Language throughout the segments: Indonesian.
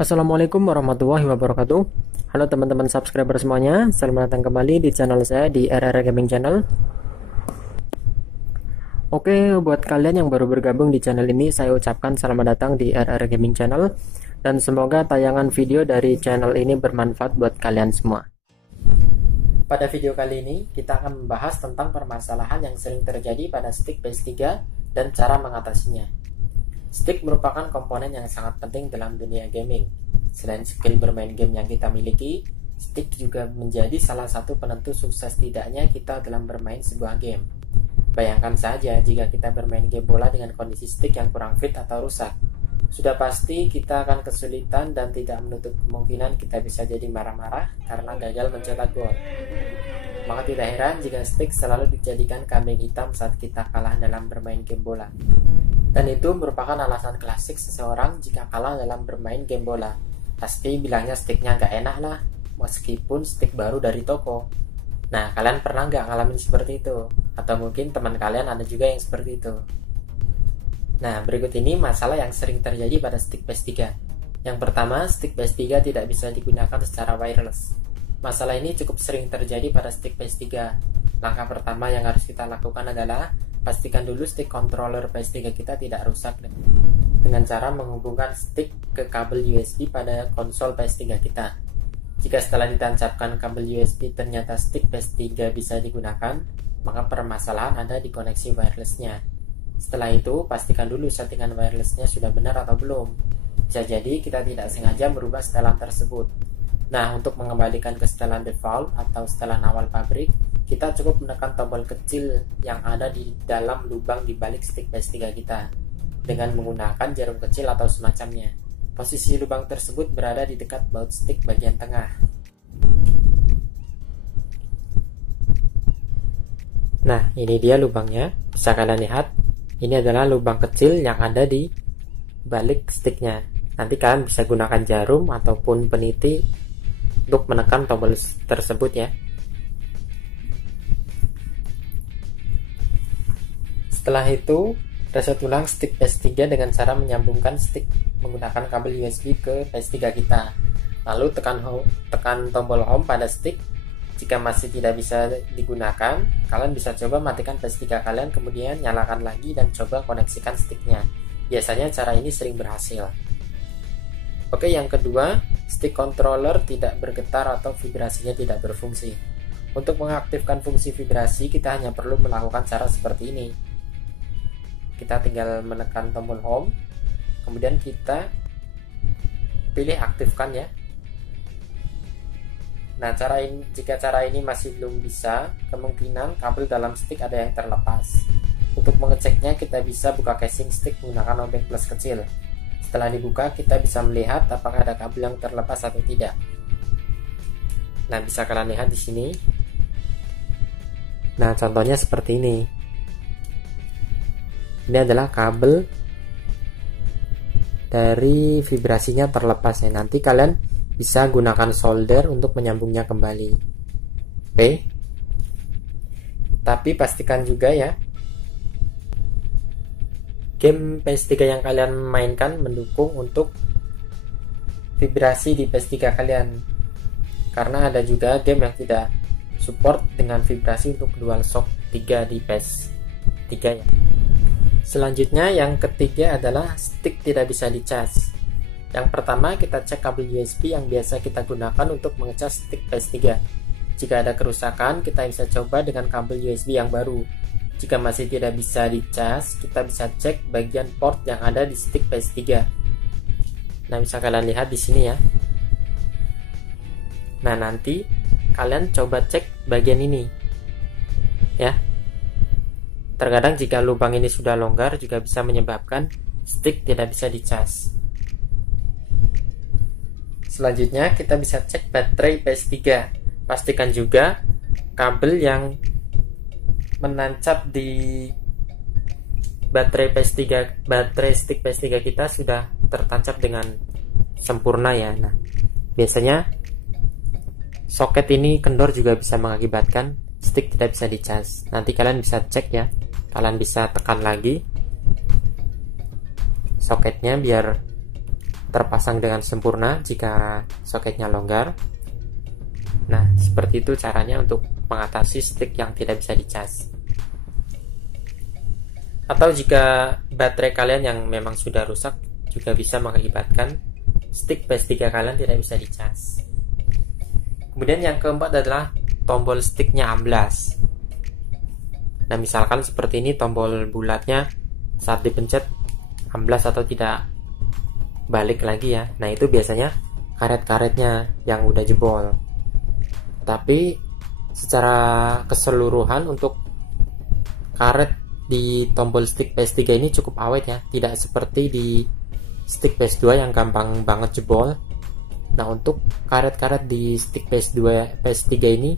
Assalamualaikum warahmatullahi wabarakatuh. Halo teman-teman subscriber semuanya, selamat datang kembali di channel saya di RR Gaming Channel. Oke, buat kalian yang baru bergabung di channel ini, saya ucapkan selamat datang di RR Gaming Channel, dan semoga tayangan video dari channel ini bermanfaat buat kalian semua. Pada video kali ini, kita akan membahas tentang permasalahan yang sering terjadi pada stick PS3 dan cara mengatasinya. Stick merupakan komponen yang sangat penting dalam dunia gaming. Selain skill bermain game yang kita miliki, stick juga menjadi salah satu penentu sukses tidaknya kita dalam bermain sebuah game. Bayangkan saja jika kita bermain game bola dengan kondisi stick yang kurang fit atau rusak. Sudah pasti kita akan kesulitan dan tidak menutup kemungkinan kita bisa jadi marah-marah karena gagal mencetak gol. Maka tidak heran jika stick selalu dijadikan kambing hitam saat kita kalah dalam bermain game bola. Dan itu merupakan alasan klasik seseorang jika kalah dalam bermain game bola. Pasti bilangnya sticknya gak enak lah, meskipun stick baru dari toko. Nah, kalian pernah gak ngalamin seperti itu? Atau mungkin teman kalian ada juga yang seperti itu. Nah, berikut ini masalah yang sering terjadi pada stick PS3. Yang pertama, stick PS3 tidak bisa digunakan secara wireless. Masalah ini cukup sering terjadi pada stick PS3. Langkah pertama yang harus kita lakukan adalah pastikan dulu stick controller PS3 kita tidak rusak dengan cara menghubungkan stick ke kabel USB pada konsol PS3 kita. Jika setelah ditancapkan kabel USB ternyata stick PS3 bisa digunakan, maka permasalahan ada di koneksi wirelessnya. Setelah itu, pastikan dulu settingan wirelessnya sudah benar atau belum. Bisa jadi kita tidak sengaja merubah setelan tersebut. Nah, untuk mengembalikan ke setelan default atau setelan awal pabrik, kita cukup menekan tombol kecil yang ada di dalam lubang di balik stick PS3 kita dengan menggunakan jarum kecil atau semacamnya. Posisi lubang tersebut berada di dekat baut stick bagian tengah. Nah, ini dia lubangnya. Bisa kalian lihat, ini adalah lubang kecil yang ada di balik sticknya. Nanti kalian bisa gunakan jarum ataupun peniti untuk menekan tombol tersebut ya. Setelah itu, reset ulang stick PS3 dengan cara menyambungkan stick menggunakan kabel USB ke PS3 kita. Lalu tekan tombol home pada stick. Jika masih tidak bisa digunakan, kalian bisa coba matikan PS3 kalian, kemudian nyalakan lagi dan coba koneksikan sticknya. Biasanya cara ini sering berhasil. Oke, yang kedua, stick controller tidak bergetar atau vibrasinya tidak berfungsi. Untuk mengaktifkan fungsi vibrasi, kita hanya perlu melakukan cara seperti ini. Kita tinggal menekan tombol home, kemudian kita pilih aktifkan ya. Nah, jika cara ini masih belum bisa, kemungkinan kabel dalam stick ada yang terlepas. Untuk mengeceknya, kita bisa buka casing stick menggunakan obeng plus kecil. Setelah dibuka, kita bisa melihat apakah ada kabel yang terlepas atau tidak. Nah, bisa kalian lihat di sini. Nah, contohnya seperti ini. Ini adalah kabel dari vibrasinya terlepas ya. Nanti kalian bisa gunakan solder untuk menyambungnya kembali. Oke. Tapi pastikan juga ya, game PS3 yang kalian mainkan mendukung untuk vibrasi di PS3 kalian. Karena ada juga game yang tidak support dengan vibrasi untuk DualShock 3 di PS3 ya. Selanjutnya yang ketiga adalah stick tidak bisa dicas. Yang pertama, kita cek kabel USB yang biasa kita gunakan untuk mengecas stick PS3. Jika ada kerusakan, kita bisa coba dengan kabel USB yang baru. Jika masih tidak bisa dicas, kita bisa cek bagian port yang ada di stick PS3. Nah, bisa kalian lihat di sini ya. Nah, nanti kalian coba cek bagian ini ya. Terkadang jika lubang ini sudah longgar juga bisa menyebabkan stick tidak bisa dicas. Selanjutnya kita bisa cek baterai PS3. Pastikan juga kabel yang menancap di baterai stick PS3 kita sudah tertancap dengan sempurna ya. Nah, biasanya soket ini kendor juga bisa mengakibatkan stick tidak bisa dicas. Nanti kalian bisa cek ya. Kalian bisa tekan lagi soketnya biar terpasang dengan sempurna jika soketnya longgar. Nah, seperti itu caranya untuk mengatasi stick yang tidak bisa dicas. Atau jika baterai kalian yang memang sudah rusak, juga bisa mengakibatkan stick PS3 kalian tidak bisa dicas. Kemudian yang keempat adalah tombol sticknya amblas. Nah, misalkan seperti ini, tombol bulatnya saat dipencet amblas atau tidak balik lagi ya. Nah, itu biasanya karet-karetnya yang udah jebol. Tapi secara keseluruhan untuk karet di tombol stick PS3 ini cukup awet ya, tidak seperti di stick PS2 yang gampang banget jebol. Nah, untuk karet-karet di stick PS3 ini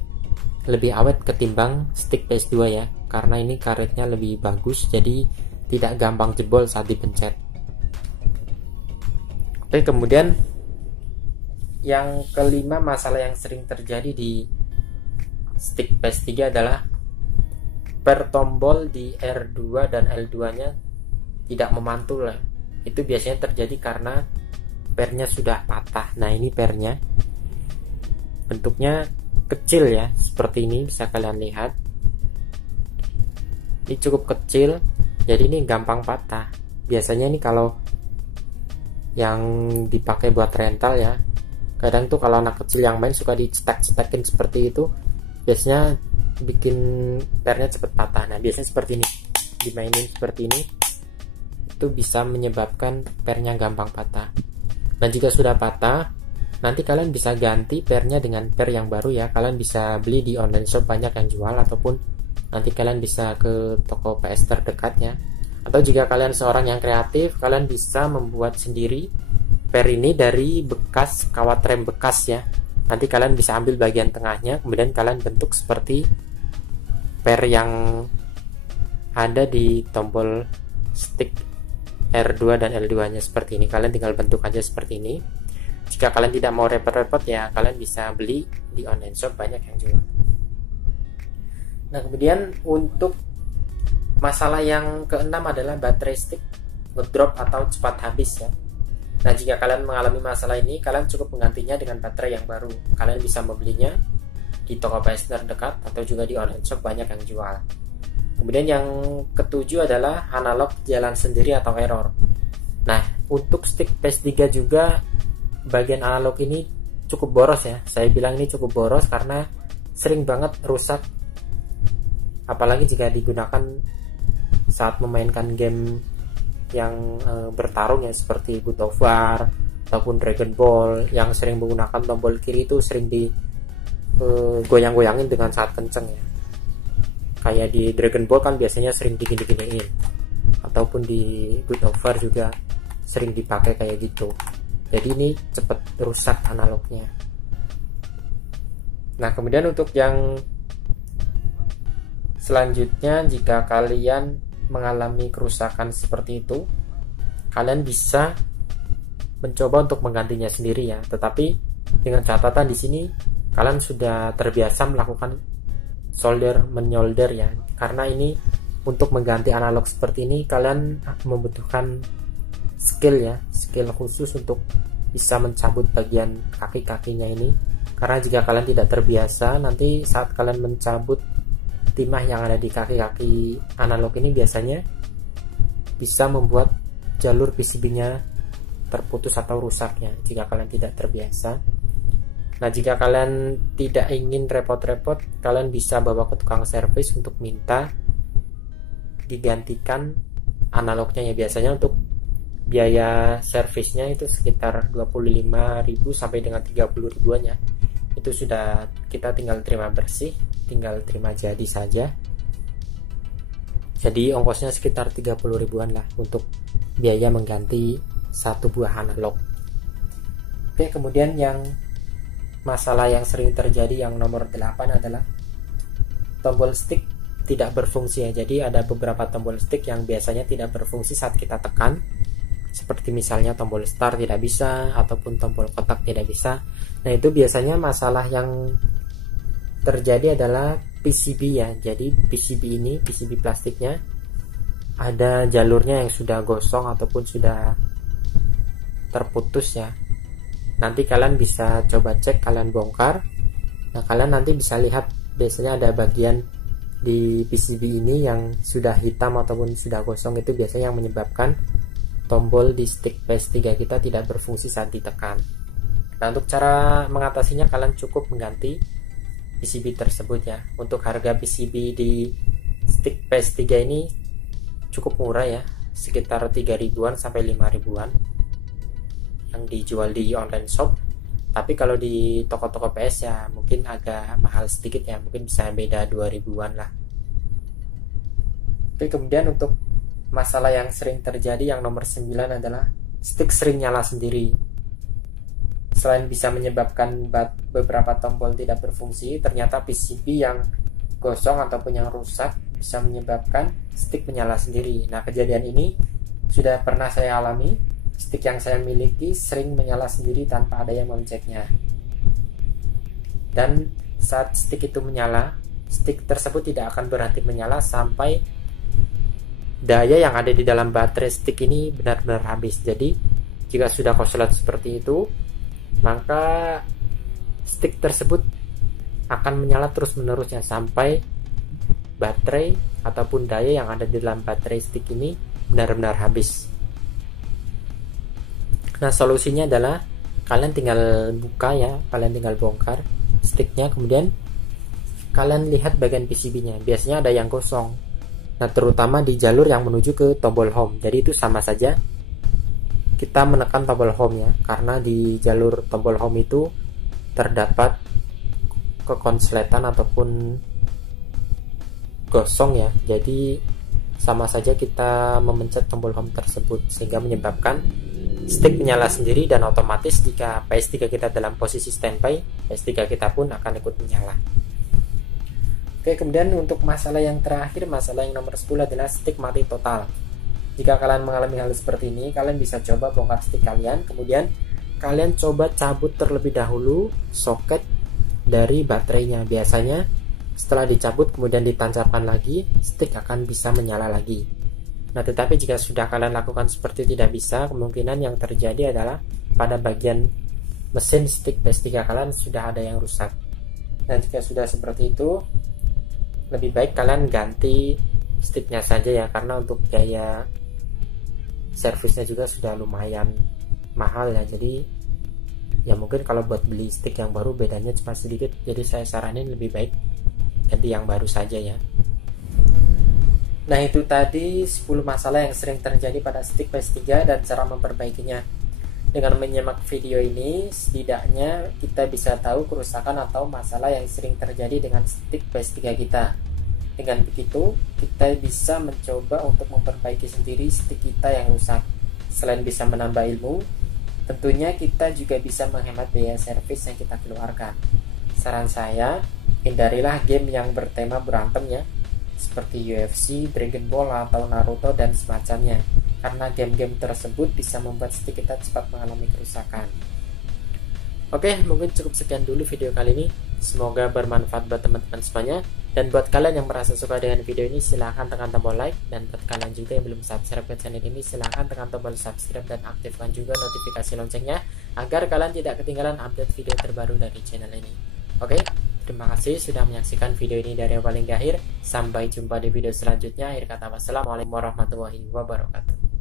lebih awet ketimbang stick PS2 ya, karena ini karetnya lebih bagus, jadi tidak gampang jebol saat dipencet. Oke, kemudian yang kelima, masalah yang sering terjadi di stick PS3 adalah per tombol di R2 dan L2 nya tidak memantul ya. Itu biasanya terjadi karena pernya sudah patah. Nah, ini pernya bentuknya kecil ya, seperti ini bisa kalian lihat. Ini cukup kecil, jadi ini gampang patah. Biasanya ini kalau yang dipakai buat rental ya, kadang tuh kalau anak kecil yang main suka dicetak-cetakin seperti itu, biasanya bikin pernya cepet patah. Nah, biasanya seperti ini, dimainin seperti ini, itu bisa menyebabkan pernya gampang patah. Dan jika sudah patah, nanti kalian bisa ganti pernya dengan per yang baru ya. Kalian bisa beli di online shop, banyak yang jual, ataupun nanti kalian bisa ke toko PS terdekat ya. Atau jika kalian seorang yang kreatif, kalian bisa membuat sendiri per ini dari bekas kawat rem bekas ya. Nanti kalian bisa ambil bagian tengahnya, kemudian kalian bentuk seperti per yang ada di tombol stick R2 dan L2 nya seperti ini. Kalian tinggal bentuk aja seperti ini. Jika kalian tidak mau repot-repot ya, kalian bisa beli di online shop, banyak yang jual. Nah, kemudian untuk masalah yang keenam adalah baterai stick ngedrop atau cepat habis ya. Nah, jika kalian mengalami masalah ini, kalian cukup menggantinya dengan baterai yang baru. Kalian bisa membelinya di toko PS terdekat atau juga di online shop, banyak yang jual. Kemudian yang ketujuh adalah analog jalan sendiri atau error. Nah, untuk stick PS3 juga bagian analog ini cukup boros ya. Saya bilang ini cukup boros karena sering banget rusak, apalagi jika digunakan saat memainkan game yang bertarung ya, seperti God of War ataupun Dragon Ball yang sering menggunakan tombol kiri itu sering di goyang-goyangin dengan sangat kenceng ya. Kayak di Dragon Ball kan biasanya sering digini-giniin, ataupun di God of War juga sering dipakai kayak gitu. Jadi ini cepat rusak analognya. Nah, kemudian untuk yang selanjutnya, jika kalian mengalami kerusakan seperti itu, kalian bisa mencoba untuk menggantinya sendiri ya. Tetapi dengan catatan di sini kalian sudah terbiasa melakukan menyolder ya. Karena ini untuk mengganti analog seperti ini kalian membutuhkan skill khusus untuk bisa mencabut bagian kaki-kakinya ini. Karena jika kalian tidak terbiasa, nanti saat kalian mencabut timah yang ada di kaki-kaki analog ini biasanya bisa membuat jalur PCB-nya terputus atau rusak ya, jika kalian tidak terbiasa. Nah, jika kalian tidak ingin repot-repot, kalian bisa bawa ke tukang servis untuk minta digantikan analognya ya. Biasanya untuk biaya servisnya itu sekitar 25.000 sampai dengan 30.000-an ya. Itu sudah kita tinggal terima bersih, tinggal terima jadi saja. Jadi ongkosnya sekitar 30.000-an lah untuk biaya mengganti satu buah analog. Oke, kemudian yang masalah yang sering terjadi yang nomor 8 adalah tombol stick tidak berfungsi ya. Jadi ada beberapa tombol stick yang biasanya tidak berfungsi saat kita tekan, seperti misalnya tombol start tidak bisa, ataupun tombol kotak tidak bisa. Nah, itu biasanya masalah yang terjadi adalah PCB ya. Jadi PCB plastiknya ada jalurnya yang sudah gosong ataupun sudah terputus ya. Nanti kalian bisa coba cek, kalian bongkar. Nah, kalian nanti bisa lihat biasanya ada bagian di PCB ini yang sudah hitam ataupun sudah gosong, itu biasanya yang menyebabkan tombol di stick PS3 kita tidak berfungsi saat ditekan. Nah, untuk cara mengatasinya kalian cukup mengganti PCB tersebut ya. Untuk harga PCB di stick PS3 ini cukup murah ya, sekitar 3 ribuan sampai 5 ribuan yang dijual di online shop. Tapi kalau di toko-toko PS ya mungkin agak mahal sedikit ya, mungkin bisa beda 2 ribuan lah. Oke, kemudian untuk masalah yang sering terjadi yang nomor 9 adalah stick sering nyala sendiri. Selain bisa menyebabkan beberapa tombol tidak berfungsi, ternyata PCB yang gosong ataupun yang rusak bisa menyebabkan stick menyala sendiri. Nah, kejadian ini sudah pernah saya alami. Stick yang saya miliki sering menyala sendiri tanpa ada yang mengeceknya. Dan saat stick itu menyala, stick tersebut tidak akan berhenti menyala sampai daya yang ada di dalam baterai stick ini benar-benar habis. Jadi jika sudah korslet seperti itu, maka stick tersebut akan menyala terus-menerusnya sampai baterai ataupun daya yang ada di dalam baterai stick ini benar-benar habis. Nah, solusinya adalah kalian tinggal buka ya, kalian tinggal bongkar sticknya, kemudian kalian lihat bagian PCB-nya. Biasanya ada yang kosong. Nah, terutama di jalur yang menuju ke tombol home. Jadi itu sama saja kita menekan tombol home ya, karena di jalur tombol home itu terdapat kekonsletan ataupun gosong ya. Jadi sama saja kita memencet tombol home tersebut sehingga menyebabkan stick menyala sendiri, dan otomatis jika PS3 kita dalam posisi standby, PS3 kita pun akan ikut menyala. Oke, kemudian untuk masalah yang terakhir, masalah yang nomor 10 adalah stick mati total. Jika kalian mengalami hal seperti ini, kalian bisa coba bongkar stick kalian, kemudian kalian coba cabut terlebih dahulu soket dari baterainya. Biasanya setelah dicabut kemudian ditancapkan lagi, stick akan bisa menyala lagi. Nah, tetapi jika sudah kalian lakukan seperti tidak bisa, kemungkinan yang terjadi adalah pada bagian mesin stick PS3 kalian sudah ada yang rusak. Dan jika sudah seperti itu, lebih baik kalian ganti sticknya saja ya, karena untuk biaya servisnya juga sudah lumayan mahal ya. Jadi ya mungkin kalau buat beli stick yang baru bedanya cuma sedikit, jadi saya saranin lebih baik ganti yang baru saja ya. Nah, itu tadi 10 masalah yang sering terjadi pada stick PS3 dan cara memperbaikinya. Dengan menyimak video ini, setidaknya kita bisa tahu kerusakan atau masalah yang sering terjadi dengan stick PS3 kita. Dengan begitu, kita bisa mencoba untuk memperbaiki sendiri stick kita yang rusak. Selain bisa menambah ilmu, tentunya kita juga bisa menghemat biaya servis yang kita keluarkan. Saran saya, hindarilah game yang bertema berantem ya, seperti UFC, Dragon Ball, atau Naruto dan semacamnya, karena game-game tersebut bisa membuat stick kita cepat mengalami kerusakan. Oke, mungkin cukup sekian dulu video kali ini. Semoga bermanfaat buat teman-teman semuanya. Dan buat kalian yang merasa suka dengan video ini, silahkan tekan tombol like. Dan buat kalian juga yang belum subscribe ke channel ini, silahkan tekan tombol subscribe dan aktifkan juga notifikasi loncengnya, agar kalian tidak ketinggalan update video terbaru dari channel ini. Oke, terima kasih sudah menyaksikan video ini dari awal hingga akhir. Sampai jumpa di video selanjutnya. Akhir kata, wassalamualaikum warahmatullahi wabarakatuh.